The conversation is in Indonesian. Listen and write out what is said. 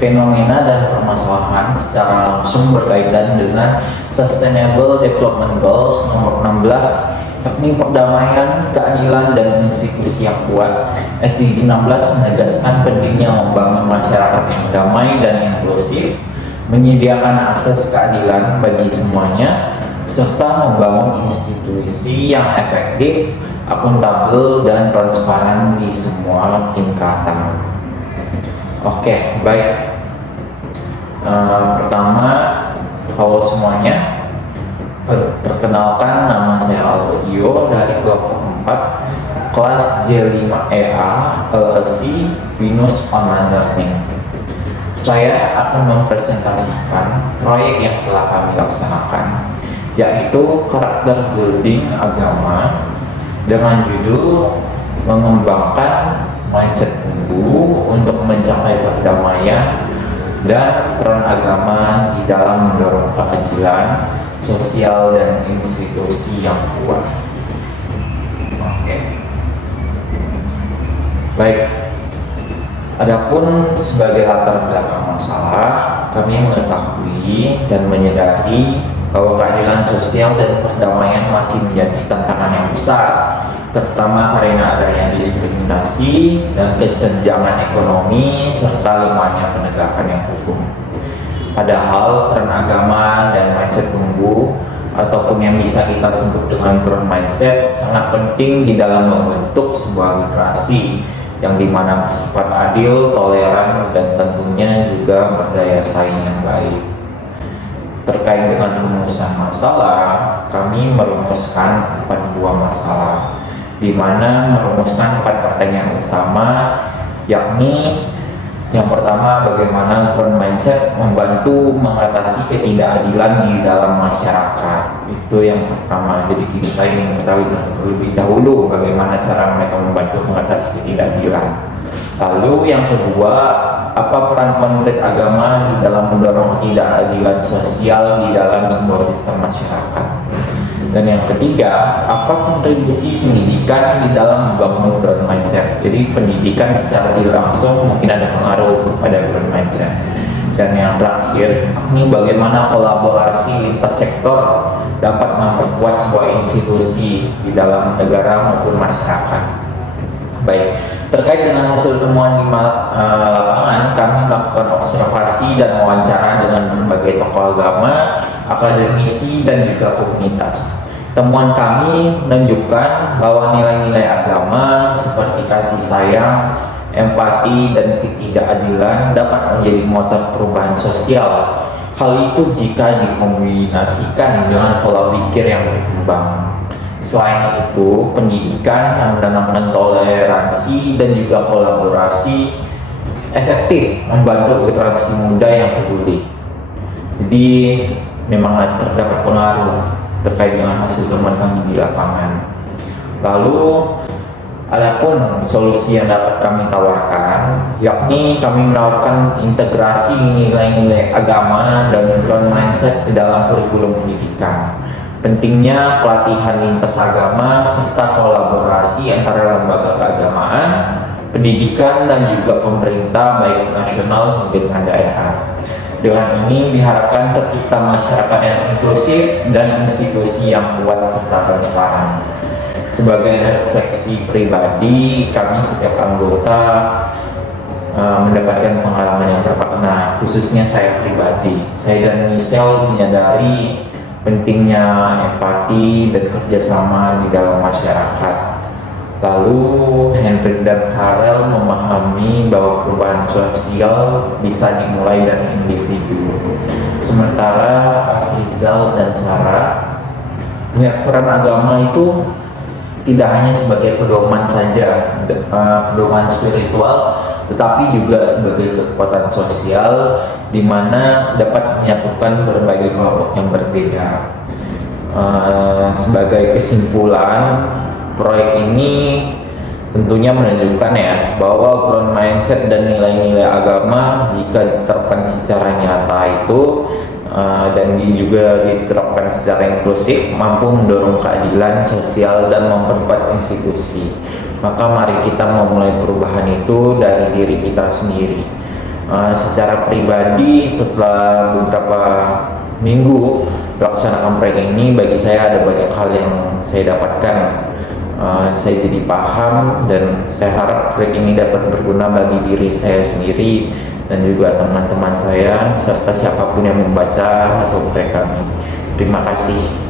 fenomena dan permasalahan secara langsung berkaitan dengan Sustainable Development Goals nomor 16, yakni perdamaian, keadilan, dan institusi yang kuat. SDG 16 menegaskan pentingnya membangun masyarakat yang damai dan inklusif, menyediakan akses keadilan bagi semuanya, serta membangun institusi yang efektif, akuntabel, dan transparan di semua tingkatan. Oke, baik. Pertama, halo semuanya. Perkenalkan, nama saya Alberto dari kelompok 4 kelas J5EA LLC Binus Online Learning. Saya akan mempresentasikan proyek yang telah kami laksanakan, yaitu karakter building agama dengan judul mengembangkan mindset tubuh untuk mencapai perdamaian dan peran agama di dalam mendorong keadilan sosial dan institusi yang kuat. Oke. Baik. Adapun sebagai latar belakang masalah, kami mengetahui dan menyadari bahwa keadilan sosial dan perdamaian masih menjadi tantangan yang besar, terutama karena adanya diskriminasi dan kesenjangan ekonomi serta lemahnya penegakan yang hukum. Padahal peran agama dan mindset tumbuh ataupun yang bisa kita sebut dengan growth mindset sangat penting di dalam membentuk sebuah generasi yang dimana bersifat adil, toleran, dan tentunya juga berdaya saing yang baik. Terkait dengan rumusan masalah, kami merumuskan 4 buah masalah, di mana merumuskan 4 pertanyaan utama, yakni yang pertama, bagaimana growth mindset membantu mengatasi ketidakadilan di dalam masyarakat. Itu yang pertama. Jadi kita ingin mengetahui terlebih dahulu bagaimana cara mereka membantu mengatasi ketidakadilan. Lalu yang kedua, apa peran konkret agama di dalam mendorong ketidakadilan sosial di dalam sebuah sistem masyarakat. Dan yang ketiga, apa kontribusi pendidikan di dalam membangun growth mindset. Jadi pendidikan secara tidak langsung mungkin ada pengaruh kepada growth mindset. Dan yang terakhir, ini bagaimana kolaborasi lintas sektor dapat memperkuat sebuah institusi di dalam negara maupun masyarakat. Baik, terkait dengan hasil temuan di lapangan, kami melakukan observasi dan wawancara dengan berbagai tokoh agama, akademisi, dan juga komunitas. Temuan kami menunjukkan bahwa nilai-nilai agama seperti kasih sayang, empati, dan ketidakadilan dapat menjadi motor perubahan sosial. Hal itu jika dikombinasikan dengan pola pikir yang berkembang. Selain itu, pendidikan yang menanamkan toleransi dan juga kolaborasi efektif membantu generasi muda yang peduli. Jadi memang terdapat pengaruh terkait dengan hasil temuan kami di lapangan. Lalu, adapun solusi yang dapat kami tawarkan, yakni kami menawarkan integrasi nilai-nilai agama dan growth mindset ke dalam kurikulum pendidikan. Pentingnya pelatihan lintas agama serta kolaborasi antara lembaga keagamaan, pendidikan, dan juga pemerintah baik nasional hingga dengan daerah. Dengan ini diharapkan tercipta masyarakat yang inklusif dan institusi yang kuat serta transparan. Sebagai refleksi pribadi, kami setiap anggota mendapatkan pengalaman yang bermakna, khususnya saya pribadi. Saya dan Michelle menyadari pentingnya empati dan kerjasama di dalam masyarakat. Lalu Hendrik dan Karel memahami bahwa perubahan sosial bisa dimulai dari individu. Sementara Afrizal dan Sarah melihat peran agama itu tidak hanya sebagai pedoman saja, pedoman spiritual, tetapi juga sebagai kekuatan sosial di mana dapat menyatukan berbagai kelompok yang berbeda. Sebagai kesimpulan, proyek ini tentunya menunjukkan bahwa growth mindset dan nilai-nilai agama jika diterapkan secara nyata itu dan juga diterapkan secara inklusif mampu mendorong keadilan sosial dan memperkuat institusi. Maka mari kita memulai perubahan itu dari diri kita sendiri. Secara pribadi, setelah beberapa minggu melaksanakan proyek ini, bagi saya ada banyak hal yang saya dapatkan. Saya jadi paham, dan saya harap proyek ini dapat berguna bagi diri saya sendiri dan juga teman-teman saya serta siapapun yang membaca hasil proyek kami. Terima kasih.